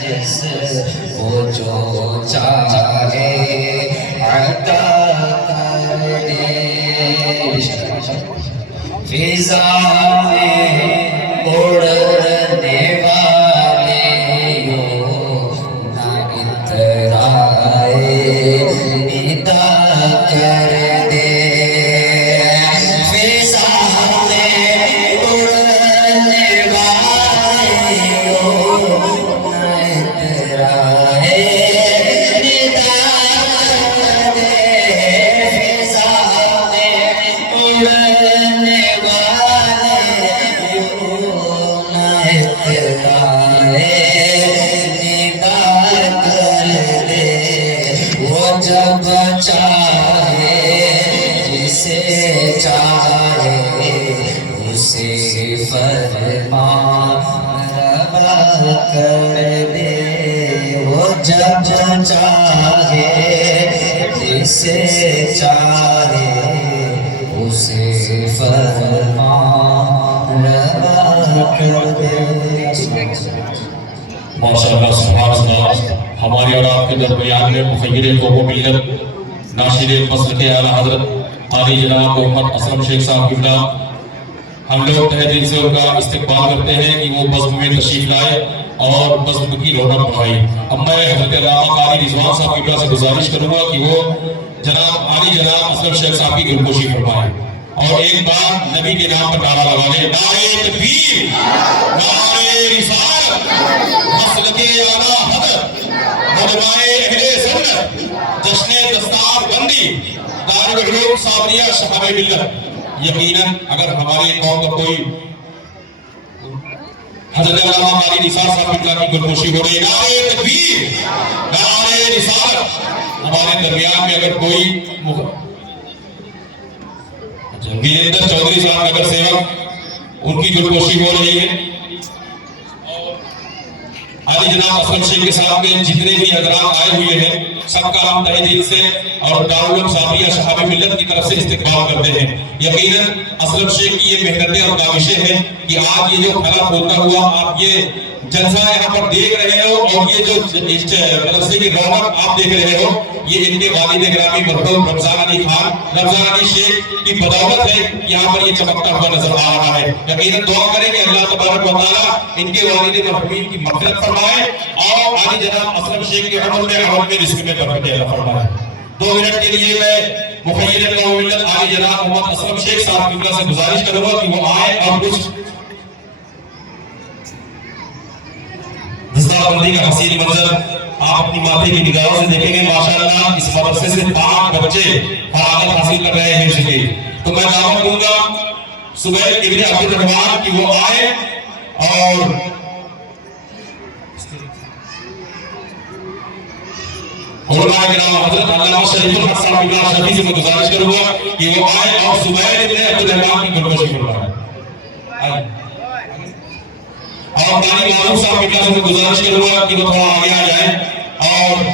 جس کو جو چاہے عطا کر دے فضا میں اڑنے والے نہ اترائے ندا کر دے جب چاہے جسے چاہے اسے فرمان روا کر دے وہ جب چاہے جسے چاہے اسے فرمان روا کر دے ماشاءاللہ سبحان اللہ ہماری اور آپ کے درمیان میں مخیر قوم و ملت ناشر مسلک اعلیٰ حضرت قاری جناب محمد اسلم شیخ صاحب قبلہ ہم لوگ تہ دل سے ان کا استقبال کرتے ہیں کہ وہ بزم میں تشریف لائے اور بزم کی رونق بڑھائے۔ اب میں حضرت علامہ قاری رضوان صاحب قبلہ سے گزارش کروں گا کہ وہ جناب قاری جناب اسلم شیخ صاحب کی گلگوشی فرمائیں اور ایک بار نبی کے نام پر نعرہ لگا لیں، نعرہ تکبیر، نعرہ رسالت، مسلک اعلیٰ حضرت، علماء اہل سنت، جشن دستار بندی، دارالعلوم صابریہ شہاب ملت۔ یقیناً اگر ہمارے قوم کا کوئی حضرت علامہ قاری رسالت صاحب کی گلگوشی ہو رہی ہے، نعرہ تکبیر، نعرہ رسالت، ہمارے درمیان میں اگر کوئی ویریندر چودھری صاحب نگر سیوک ان کی گلگوشی ہو رہی ہے، علی جناب اسلم شیخ کے ساتھ میں جتنے بھی حضرات آئے ہوئے ہیں سب کا ہم تہ دل سے اور دارالعلوم صابریہ شہاب ملت کی طرف سے استقبال کرتے ہیں۔ یقیناً اسلم شیخ کی یہ محنتیں اور کاوشیں ہیں کہ آج یہ جو کھڑا ہوتا ہوا آپ یہ جلسہ یہاں پر دیکھ رہے ہو اور یہ جو مدرسے کی رونق آپ دیکھ رہے ہو یہ ان کے والد گرامی مرحوم رمضان علی خان رمضان علی شیخ کی بدولت ہے، یہاں پر یہ چمکتا ہوا نظر آ رہا ہے۔ یقیناً دعا کریں کہ اللہ تبارک و تعالیٰ ان کے والد مرحومین کی مغفرت فرمائے اور علی جناب اسلم شیخ کے عمر میں رزق میں برکت عطا فرمائے۔ 2 منٹ کے لیے میں مخیر قوم ملت علی جناب محمد اسلم شیخ صاحب قبلہ سے گزارش کروں گا کہ وہ آئے اور کچھ دستار بندی کا حسین منظر آپ اپنی ماتھے کی نگاہوں سے دیکھیں گے۔ ماشاءاللہ اس مدرسے سے 5 بچے فراغت حاصل کر رہے ہیں جی، تو میں دعوت دوں گا سبیل ابن عبد الرحمان کی وہ آئے اور علماء کرام حضرت علامہ شریف الحق صاحب کی شفیع سے میں گزارش کروں گا کہ وہ آئے اور سبیل ابن عبد الرحمان کی گلگوشی فرمائیں اور قاری معروف صاحب کی کلاس میں گزارش کروں گا کہ وہ تھوڑا آگے آ جائیں اور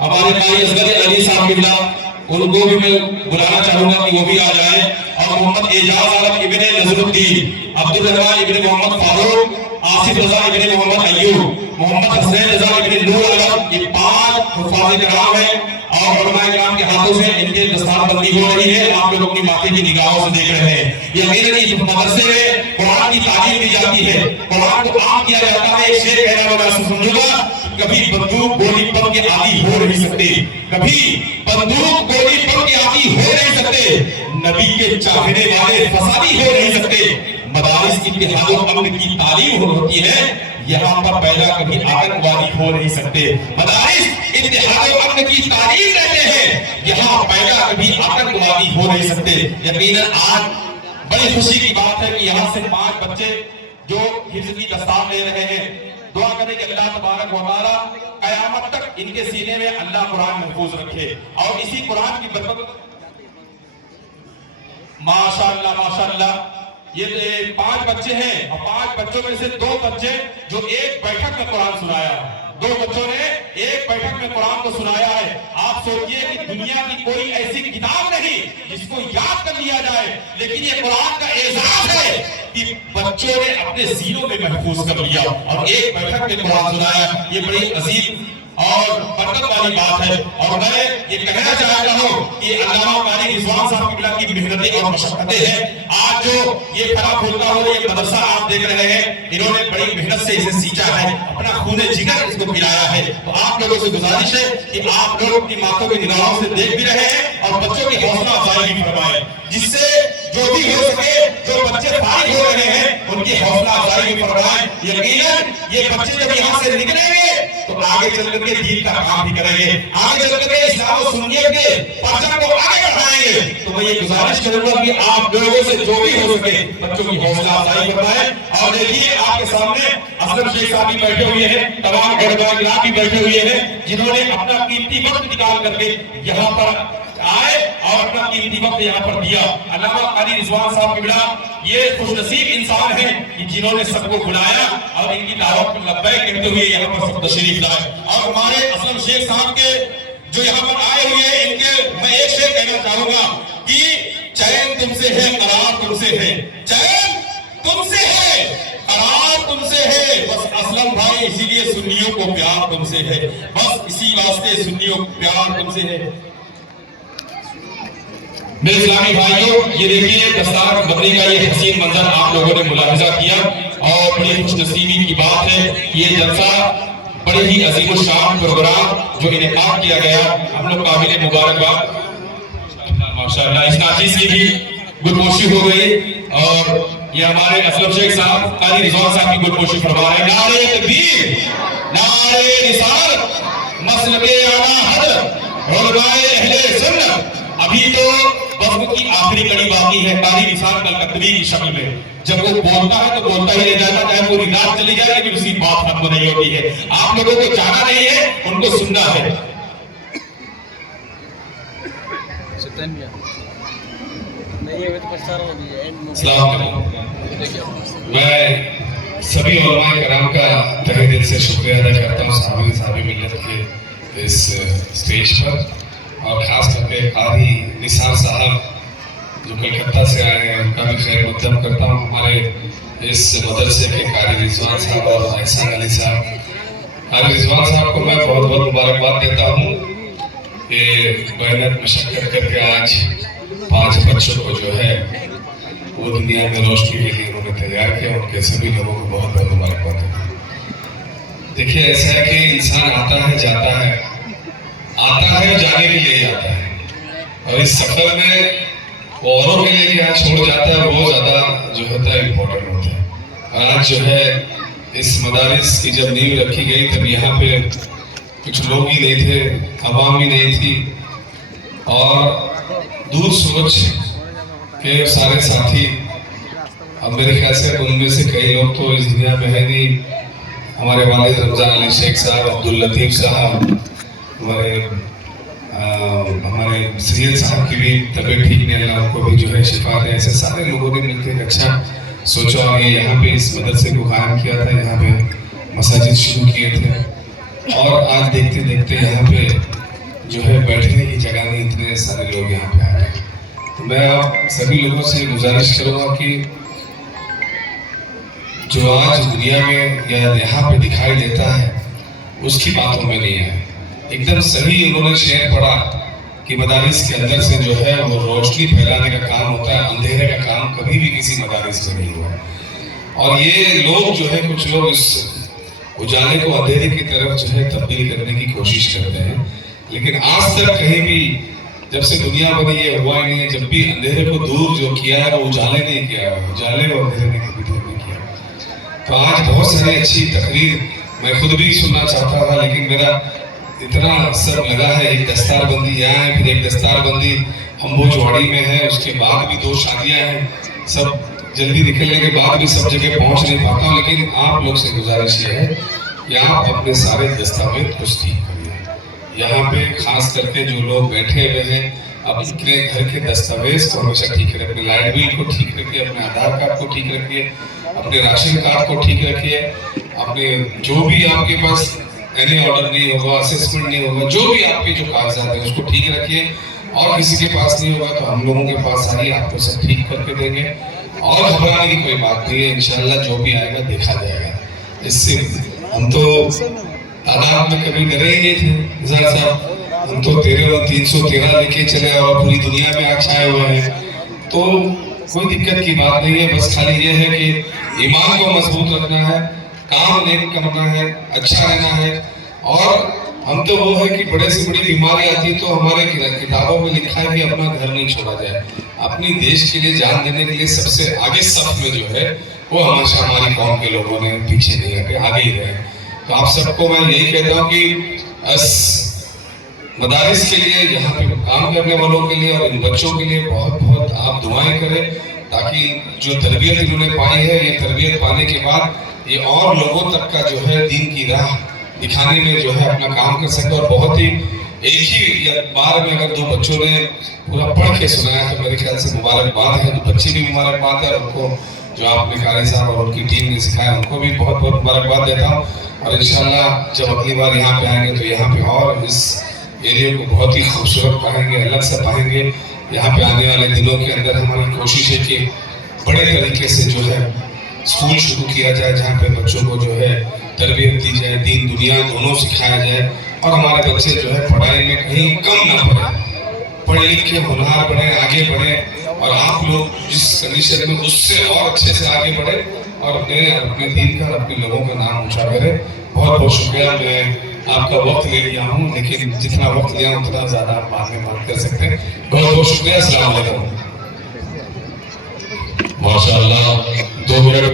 ہمارے قاری اصغر علی صاحب کی کلاس ان کو بھی میں بلانا چاہوں گا کہ وہ بھی آ جائیں اور محمد اعجاز عالم ابن نظر الدین عبد الرحمان ابن محمد فاروق آصف رضا ابن محمد ایوب محمد حسین رضا ابن نور علم یہ 5 حفاظ کرام ہیں اور علماء کرام کے ہاتھوں سے ان کے دستار بندی ہو رہی ہے۔ آپ لوگ اپنی ماتھے کی نگاہوں سے دیکھ رہے ہیں۔ یقیناً اس مدرسے میں قرآن کی تعلیم دی جاتی ہے، قرآن کو عام کیا جاتا ہے۔ ایک شعر کہنا میں سمجھوں گا، کبھی بندوق گولی پن کے عادی ہو نہیں سکتے، کبھی بندوق گولی پن کے عادی ہو نہیں سکتے، نبی کے چاہنے والے فسادی ہو نہیں سکتے۔ مدارس اتحاد و امن کی تعلیم ہوتی ہے، یہاں پر پیدا کبھی آتنکوادی ہو نہیں سکتے۔ مدارس इत्तेहाद और अमन की तारीफ देते हैं, यहाँ पैदा कभी आतंकवादी हो नहीं सकते। यकीनन आज बड़ी खुशी की बात है कि यहाँ से 5 बच्चे जो हिफ्ज की दस्तार ले रहे हैं, दुआ करें कि अल्लाह तबारक व तआला कयामत तक इनके सीने में अल्लाह कुरान महफूज रखे और इसी कुरान की बरकत। माशाअल्लाह माशाअल्लाह, ये 5 बच्चे हैं और 5 बच्चों में से 2 बच्चे जो एक बैठक में कुरान सुनाया, 2 बच्चों ने एक बैठक में कुरान को सुनाया है। आप सोचिए कि दुनिया की कोई ऐसी किताब नहीं जिसको याद कर लिया जाए, लेकिन ये कुरान का एजाज है कि बच्चों ने अपने सीनों में महफूज कर लिया और एक बैठक में कुरान सुनाया। ये बड़ी अजीम और बरकत वाली बात है। और मैं ये कहना चाहता हूँ कि अल्लामा कारी रिजवान साहब किबला की मेहनतें और मशक्कतें हैं। आज जो ये खड़ा खुलता हो ये मदरसा आप देख रहे हैं, इन्होंने बड़ी मेहनत से इसे सींचा है, अपना खूने जिगर इसको पिलाया है। तो आप लोगों से गुजारिश है कि आप लोग अपनी मातों की निगाहों से देख भी रहे हैं और बच्चों की हौसला अफजाई भी फरमाएं, जिससे जो भी हो सके, जो बच्चे फारिग हो रहे हैं उनकी हौसला अफजाई भी फरमाएं। यकीनन ये बच्चे जब यहाँ से निकलेंगे तो आगे चल करके दीन का काम भी करेंगे, आगे चल करके इस्लाम और सुन्नियत के परचम को आगे बढ़ाएंगे। तो मैं ये गुजारिश करूंगा कि आप लोगों से जो भी हो सके बच्चों की हौसला अफजाई करवाएं। और देखिए आपके सामने असलम शेख साहब भी बैठे हुए हैं, तमाम गढ़वाल भी बैठे हुए हैं, जिन्होंने अपना कीमती वक्त निकाल करके यहाँ पर आए और अपना कीमती वक्त यहाँ पर दिया। अल्लामा कारी रिजवान साहब किबला ये खुशनसीब इंसान हैं कि जिन्होंने सबको बुलाया और इनकी दावत को लब्बैक कहते हुए यहाँ पर सब तशरीफ लाए। और हमारे असलम शेख साहब के जो यहाँ पर आए हुए हैं, इनके मैं एक शेर कहना चाहूंगा कि चैन तुमसे है, करार तुमसे है, चैन तुमसे है, करार तुमसे है, बस असलम भाई इसीलिए सुन्नियों को प्यार तुमसे है, बस इसी वास्ते सुन्नियों को प्यार तुमसे है। मेरे इस्लामी भाइयों, ये देखिए दस्तार बदली का ये हसीन मंजर आप लोगों ने मुलाहिजा किया और बड़ी खुशनसीबी की बात है ये जलसा बड़े ही अजीम शान प्रोग्राम जो इनेकाद किया गया, हम लोग काबिल मुबारकबाद। माशाअल्लाह इस नाचीज की भी गुलपोशी हो गई और ये हमारे असलम शेख साहब कारी रिजवान साहब की गुलपोशी फरमा रहे हैं। नारे तकबीर, नारे रिसालत, मसलके आला हद, उलमाए अहले सुन्नत। अभी तो वक्त की आखिरी कड़ी बाकी है। कारी निसार कलकत्तवी की शक्ल में जब वो बोलता है तो बोलता ही रह जाता, चाहे पूरी रात चली जाए लेकिन उसकी बात खत्म नहीं होती है। आप लोगों को जाना नहीं है, उनको सुनना है। मैं सभी उलमाए कराम का तहे दिल से शुक्रिया अदा करता हूँ साहबी मिल्लत के इस स्टेज पर, और खास करके कारी निसार साहब जो कलकत्ता से आए हैं उनका भी खैर मकदम करता हूँ। हमारे इस मदरसे के कारी रिजवान साहब और एहसान अली साहब, कारी रिजवान साहब को मैं बहुत बहुत मुबारकबाद देता हूँ कि मेहनत मशक्कत करके आज 5 बच्चों को जो है वो दुनिया में रोशनी के लिए उन्होंने तैयार किया। उनके सभी लोगों को बहुत बहुत मुबारकबाद देता हूँ। देखिए ऐसा है कि इंसान आता है जाता है, आता है जाने के लिए आता है, और इस सफर में वो औरों के लिए क्या छोड़ जाता है वो ज्यादा जो होता है इम्पोर्टेंट होता है। और आज जो है इस मदारिस की जब नींव रखी गई तब यहाँ पे कुछ लोग ही नहीं थे, आवाम भी नहीं थी, और दूर सोच के सारे साथी, अब मेरे ख्याल से उनमें से कई लोग तो इस दुनिया में है नहीं। हमारे वालिद रमजान अली शेख साहब, अब्दुल लतीफ साहब, हमारे सैयद साहब की भी तबीयत ठीक नहीं, अल्लाह उनको भी जो है शिफा दे। ऐसे सारे लोगों ने मिलकर अच्छा सोचा और ये यहाँ पे इस मदरसे को कायम किया था, यहाँ पे मसाजिद शुरू किए थे, और आज देखते देखते यहाँ पे जो है बैठने की जगह नहीं, इतने सारे लोग यहाँ पे आ गए। तो मैं आप सभी लोगों से गुजारिश करूँगा कि जो आज दुनिया में या यहाँ पे दिखाई देता है उसकी बातों में नहीं है। एकदम सही उन्होंने शेर पढ़ा कि मदारिस के अंदर से जो है वो रोशनी फैलाने का काम होता है, अंधेरे का काम कभी भी किसी मदारिस में नहीं हुआ। और ये लोग जो है कुछ लोग इस उजाले को अंधेरे की तरफ जो है तब्दील करने की कोशिश करते हैं, लेकिन आज तक कहीं भी जब से दुनिया बनी ये हुआ ही नहीं है। जब भी अंधेरे को दूर जो किया है वो उजाले ने किया है, उजाले और अंधेरे ने कभी दूर नहीं किया। तो आज बहुत सारी अच्छी तकरीर मैं खुद भी सुनना चाहता था, लेकिन मेरा इतना सब लगा है। एक दस्तार बंदी यहाँ है, फिर एक दस्तार बंदी अम्बोजवाड़ी में है, उसके बाद भी 2 शादियां हैं। सब जल्दी निकलने के बाद भी सब जगह पहुंच नहीं पाता हूँ, लेकिन आप लोग से गुजारिश ये है कि आप अपने सारे दस्तावेज कुछ ठीक करिए। यहाँ पे खास करके जो लोग बैठे हुए हैं, अपने घर के दस्तावेज को हमेशा ठीक रखिए, अपने लाइट बिल को ठीक रखिए, अपने आधार कार्ड को ठीक रखिए, अपने राशन कार्ड को ठीक रखिए, अपने जो भी आपके पास एनी ऑर्डर नहीं होगा, असेसमेंट नहीं होगा, जो भी आपके जो कागजात है उसको ठीक रखिए। और किसी के पास नहीं होगा तो हम लोगों के पास आइए, आपको सब ठीक करके देंगे। और घबराने की कोई बात नहीं है, इंशाल्लाह जो भी आएगा देखा जाएगा। इससे हम तो तादाद में कभी डरे ही नहीं थे निज़ार साहब, हम तो 313 लेके चले और पूरी दुनिया में आज छाए हुए हैं, तो कोई दिक्कत की बात नहीं है। बस खाली ये है कि ईमान को मजबूत रखना है, काम नेक करना है, अच्छा रहना है। और हम तो वो है कि बड़े से बड़ी बीमारी आती तो हमारे किताबों में लिखा है कि अपना घर नहीं छोड़ा जाए। अपनी देश के लिए जान देने के लिए सबसे आगे सफ में जो है वो हमेशा हमारी कौम के लोगों ने पीछे नहीं हटे, आगे ही रहे। तो आप सबको मैं यही कहता हूँ कि मदारिस के लिए, यहाँ पे काम करने वालों के लिए और इन बच्चों के लिए बहुत बहुत आप दुआएं करें, ताकि जो तरबियत इन्होंने पाई है, ये तरबियत पाने के बाद ये और लोगों तक का जो है दीन की राह दिखाने में जो है अपना काम कर सकते। और बहुत ही एक ही बार में अगर 2 बच्चों ने पूरा पढ़ के सुनाया तो मेरे ख्याल से मुबारकबाद है। तो बच्चे भी मुबारकबाद है, और उनको जो आपने कारी साहब और उनकी टीम ने सिखाया उनको भी बहुत बहुत मुबारकबाद देता हूँ। और इंशाल्लाह जब अगली बार यहाँ पे आएंगे तो यहाँ पे और इस एरिया को बहुत ही खूबसूरत पाएंगे, अलग से पाएंगे। यहाँ पे आने वाले दिनों के अंदर हमारी कोशिश है कि बड़े तरीके से जो है स्कूल शुरू किया जाए, जहाँ पे बच्चों को जो है तरबियत दी जाए, दीन दुनिया दोनों सिखाया जाए, और हमारे बच्चे जो है पढ़ाई में कहीं कम ना पढ़े, पढ़े लिख के होनहार बने, आगे बढ़े। और आप लोग जिस कंडीशन में उससे और अच्छे से आगे बढ़े और अपने दीन का, अपने लोगों का नाम ऊंचा करें। बहुत बहुत शुक्रिया। मैं आपका वक्त ले लिया हूँ, लेकिन जितना वक्त लिया उतना ज्यादा आप बाद में बात कर सकते हैं। बहुत बहुत शुक्रिया। अस्सलाम वालेकुम। माशाअल्लाह 2 मिनट